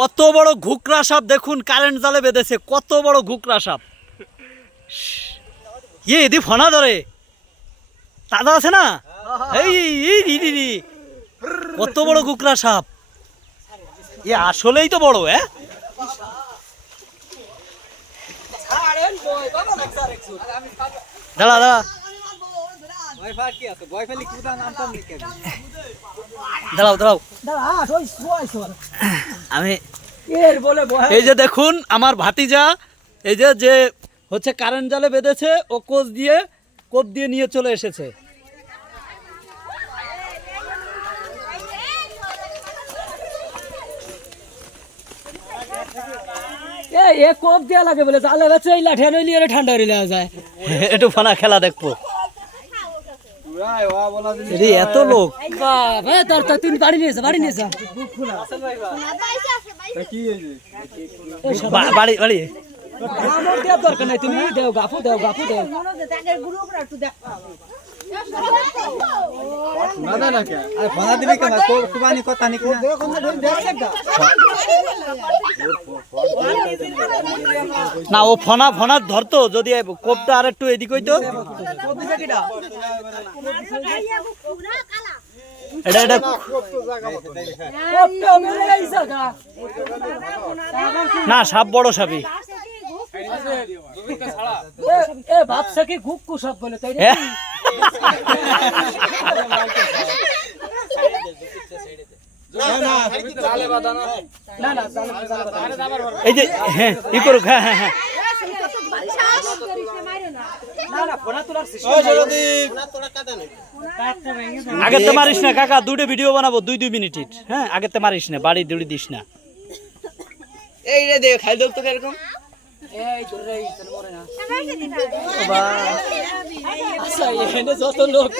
কত বড় ঘুকরা সাপ দেখুন, কারেন্ট জালে বেঁধেছে। কত বড় ঘুকরা সাপ, এদি ফনা ধরে তাজা আছে না। এই কত বড় ঘুকরা সাপ, এ আসলেই তো বড়। দাঁড়া দাঁড়া দাঁড়াও দাঁড়াও, আমি এই যে দেখুন আমার ভাতিজা, এই যে হচ্ছে কারেন্ট জালে বেঁধেছে, ও কোপ দিয়ে নিয়ে চলে এসেছে। কোপ দেওয়া লাগে বলে জালে বেচে লাঠি নিয়ে ঠান্ডা হয়ে যায়। একটু ফানা খেলা দেখবো। এত লোক তুমি বাড়ি নিয়েছে বাড়ি বাড়ি দরকার নাই, তুমি দেও গাফু দেও না, ও ফনা ধরতো যদি কোপটা আর একটু এদিক হইতো। না, সাপ বড় সাপই। ভাবছে কি ঘুক্কু সব বলে তাই এই যে হ্যাঁ ই করুক, হ্যাঁ হ্যাঁ হ্যাঁ আগে তো মারিস না কাকা, দুটো ভিডিও বানাবো 2 মিনিটের। হ্যাঁ আগে তো মারিস না, বাড়ি দৌড়ি দিস না। এইটা দেখ খাই দেখ তো এরকম যত লোক